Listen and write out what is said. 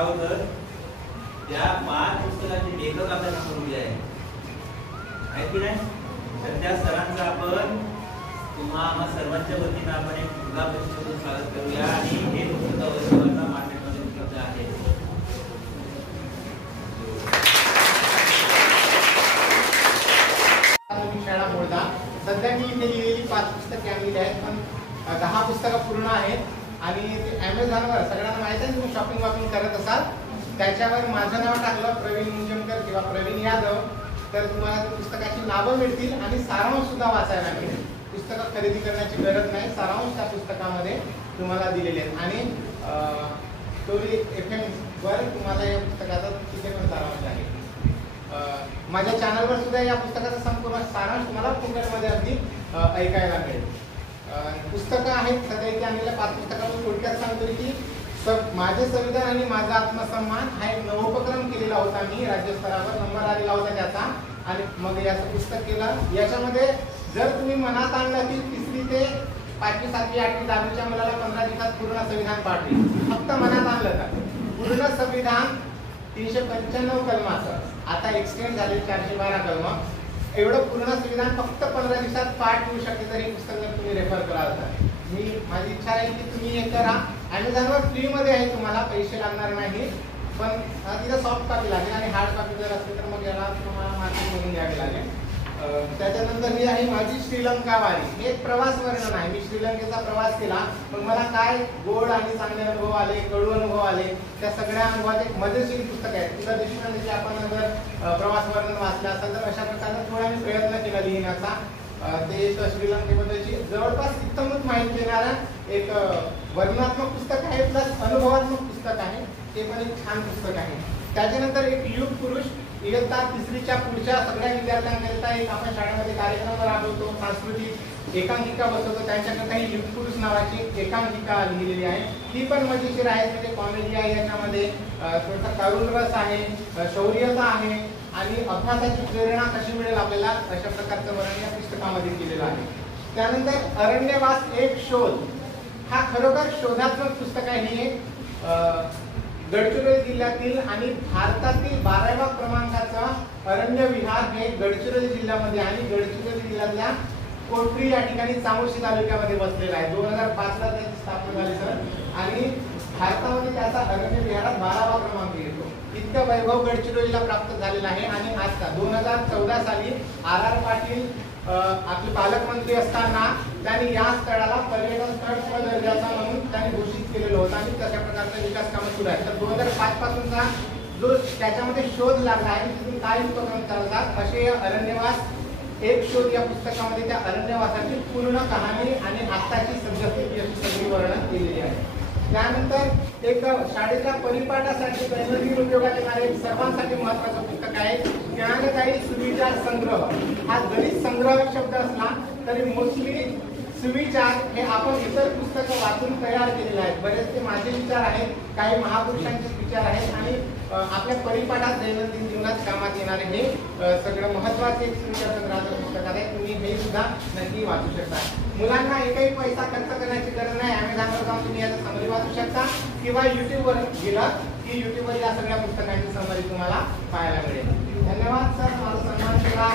सावकर त्या 5 पुस्तकाचे लेखक आपल्या समोर उभे आहेत की नाही? तर त्या सरांचं आपण आम्हा सर्वांच्या वतीनं आपण एक गुलाबपूर्ण स्वागत करूया आणि हे पुस्तक वर्षभरचा मार्केटमध्ये उपलब्ध आहे. शाळा बोलता सध्या मी इथे लिहिलेली 5 पुस्तके आणलेली आहेत, पण 10 पुस्तकं पूर्ण आहेत आणि ते Amazonवर सगळ्यांना माहिती आहे तुम्ही शॉपिंग करत असाल त्याच्यावर माझं नाव टाकलं प्रवीण मुंजमकर किंवा प्रवीण यादव तर तुम्हाला त्या पुस्तकाची नावं मिळतील आणि सारांश सुद्धा वाचायला मिळेल. पुस्तकं खरेदी करण्याची गरज नाही, सारांश त्या पुस्तकामध्ये तुम्हाला दिलेले आहेत आणि स्टोरी FM वर तुम्हाला या पुस्तकाचा तिथे पण सारांश आहे. माझ्या चॅनलवर सुद्धा या पुस्तकाचा संपूर्ण सारांश तुम्हाला फुकटमध्ये अगदी ऐकायला मिळेल. पुस्तकं आहेत सध्या इथे आणलेल्या 5 पुस्तकांवर थोडक्यात सांगतो की माझे संविधान आणि माझा आत्मसन्मान हा एक नवोपक्रम केलेला होता मी राज्यस्तरावर नंबर आलेला होता त्याचा आणि मग याचं पुस्तक केलं. याच्यामध्ये जर तुम्ही मनात आणलं की 3री ते 5वी 7वी 8वी 10वीच्या मुलाला 15 दिवसात पूर्ण संविधान पाठवी फक्त मनात आणलं तर पूर्ण संविधान 395 कलमाचं आता एक्सटेंड झाले 412 कलम एवढं पूर्ण संविधान फक्त 15 दिवसात पाठ होऊ शकते. तरी पुस्तक जर तुम्ही रेफर कराल तर माझी इच्छा आहे की तुम्ही हे करा. Amazonवर फ्रीमध्ये आहे, तुम्हाला पैसे लागणार नाही, पण तिथं सॉफ्ट कॉपी लागेल आणि हार्ड कॉपी जर असेल तर मग याला तुम्हाला मार्केटमधून घ्यावी लागेल. त्याच्यानंतर ही आहे माझी श्रीलंका वारी. हे एक प्रवास वर्णन आहे. मी श्रीलंकेचा प्रवास केला पण मला काय गोड आणि चांगले अनुभव आले, कडू अनुभव आले, त्या सगळ्या अनुभवात एक मजेशीर पुस्तक आहे. तुला देशपांडे की आपण जर प्रवास वर्णन वाचलं असेल तर अशा प्रकारचा थोडा मी प्रयत्न केला लिहिण्याचा. ते श्रीलंकेबद्दलची जवळपास उत्तमच माहिती देणारं एक वर्णनात्मक पुस्तक आहे प्लस अनुभवात्मक पुस्तक आहे. ते पण एक छान पुस्तक आहे. त्याच्यानंतर एक युग पुरुष इयत्ता 3रीच्या पुढच्या सगळ्या विद्यार्थ्यांकरिता एक आपण शाळेमध्ये कार्यक्रम राबवतो, सांस्कृतिक एकांकिका बसवतो, त्यांच्याकरता ही युग पुरुष नावाची एकांकिका लिहिलेली आहे. ही पण मजेशीर आहे, म्हणजे कॉमेडी आहे, याच्यामध्ये थोडासा तरुण रस आहे, शौर्यता आहे आणि अभ्यासाची प्रेरणा कशी मिळेल आपल्याला अशा प्रकारचं वर्णन या पुस्तकामध्ये केलेलं आहे. त्यानंतर अरण्यवास एक शोध हा खरोखर शोधात्मक पुस्तक आहे. हे गडचिरोली जिल्ह्यातील आणि भारतातील 12व्या क्रमांकाचं अरण्य विहार हे गडचिरोली जिल्ह्यामध्ये आणि गडचिरोली जिल्ह्यातल्या कोटरी या ठिकाणी चामोर्शी तालुक्यामध्ये बसलेला आहे. 2005 ला त्याची स्थापना झाली सर आणि भारतामध्ये त्याचा अरण्य विहारात 12वा क्रमांक येतो. इतकं वैभव गडचिरोलीला प्राप्त झालेला आहे. आणि आता 2014 साली R.R. पाटील आपले पालकमंत्री असताना त्यांनी या स्थळाला पर्यटन स्थळ दर्जाचा म्हणून त्यांनी घोषित केलेलं होतं आणि तशा प्रकारचा विकास कामं सुरू आहेत. तर 2005 पासूनचा जो त्याच्यामध्ये शोध लागला आहे तिथून काय उपक्रम चालतात असे अरण्यवास एक शोध या पुस्तकामध्ये त्या अरण्यवासाची पूर्ण कहाणी आणि आत्ताची सद्यस्थिती अशी सगळी वर्णन केलेली आहे. त्यानंतर एक शाळेच्या परिपाठासाठी दैनंदिन उपयोगात येणारे सर्वांसाठी महत्त्वाचं पुस्तक आहे ज्ञानदायी सुविचार संग्रह. हा जरी संग्रह शब्द असला तरी मोस्टली सुविचार हे आपण इतर पुस्तकं वाचून तयार केलेले आहेत. बरेचसे माझे विचार आहेत, काही महापुरुषांचे विचार आहेत आणि आपल्या परिपाठात दैनंदिन जीवनात कामात येणारे हे सगळं महत्त्वाचे एक सुविचार संग्रहाचं पुस्तक आहे. तुम्ही हे सुद्धा नक्की वाचू शकता. मुलांना एकही पैसा खर्च करण्याची गरज नाही. Amazonवर जाऊन तुम्ही याचा समरी वाचू शकता किंवा YouTubeवर गेलात की YouTubeवर या सगळ्या पुस्तकांची समरी तुम्हाला पाहायला मिळेल. धन्यवाद सर, माझा सन्मान केला.